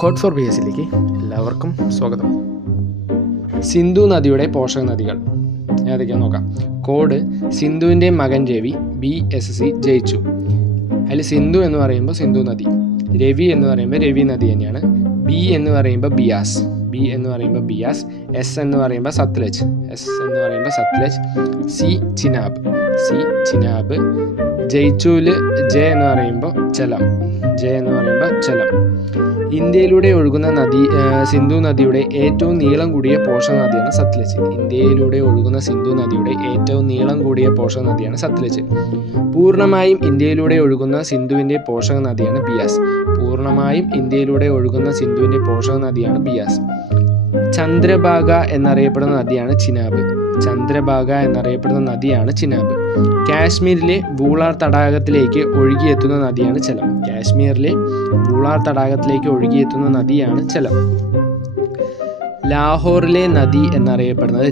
Code four BSc എല്ലാവർക്കും സ്വാഗതം. സിന്ധു നദിയുടെ പോഷക നദികൾ ഏതൊക്കെയാണെന്ന് നോക്കാം. കോഡ് സിന്ധുവിൻ്റെ മകൻ രവി BSc ജയിച്ചു. അതിൽ സിന്ധു എന്ന് പറയുമ്പോൾ സിന്ധു നദി, രവി എന്ന് പറയുമ്പോൾ രവി നദി തന്നെയാണ്. ബി എന്ന് പറയുമ്പോൾ ബിയാസ്, എസ് എന്ന് പറയുമ്പോൾ സത്ലജ്, സി ചിനാബ്, ജയിച്ചൂല് ജെ എന്ന് പറയുമ്പോൾ ജലം. ഇന്ത്യയിലൂടെ ഒഴുകുന്ന നദി സിന്ധു നദിയുടെ ഏറ്റവും നീളം കൂടിയ പോഷക നദിയാണ് സത്ലജ്. പൂർണ്ണമായും ഇന്ത്യയിലൂടെ ഒഴുകുന്ന സിന്ധുവിൻ്റെ പോഷക നദിയാണ് ബിയാസ്. ചന്ദ്രഭാഗ എന്നറിയപ്പെടുന്ന നദിയാണ് ചിനാബ്. കാശ്മീരിലെ ബൂളാർ തടാകത്തിലേക്ക് ഒഴുകിയെത്തുന്ന നദിയാണ് ചലം. ലാഹോറിലെ നദി എന്നറിയപ്പെടുന്നത്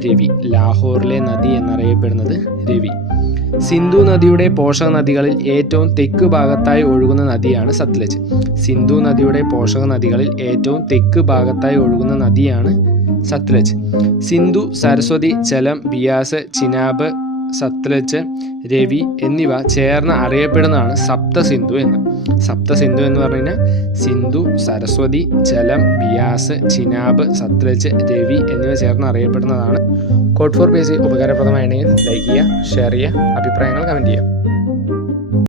രവി. സിന്ധു നദിയുടെ പോഷക നദികളിൽ ഏറ്റവും തെക്ക് ഭാഗത്തായി ഒഴുകുന്ന നദിയാണ് സത്ലജ്. സിന്ധു, സരസ്വതി, ചലം, ബിയാസ്, ചിനാബ്, സത്ലജ്, രവി എന്നിവ ചേർന്ന് അറിയപ്പെടുന്നതാണ് സപ്തസിന്ധു എന്ന് പറഞ്ഞു കഴിഞ്ഞാൽ സിന്ധു, സരസ്വതി, ചലം, ബിയാസ്, ചിനാബ്, സത്ലജ്, രവി എന്നിവ ചേർന്ന് അറിയപ്പെടുന്നതാണ്. കോഡ് ഫോർ BSc ഉപകാരപ്രദമാണെങ്കിൽ ലൈക്ക് ചെയ്യുക, ഷെയർ ചെയ്യുക, അഭിപ്രായങ്ങൾ കമൻറ്റ് ചെയ്യുക.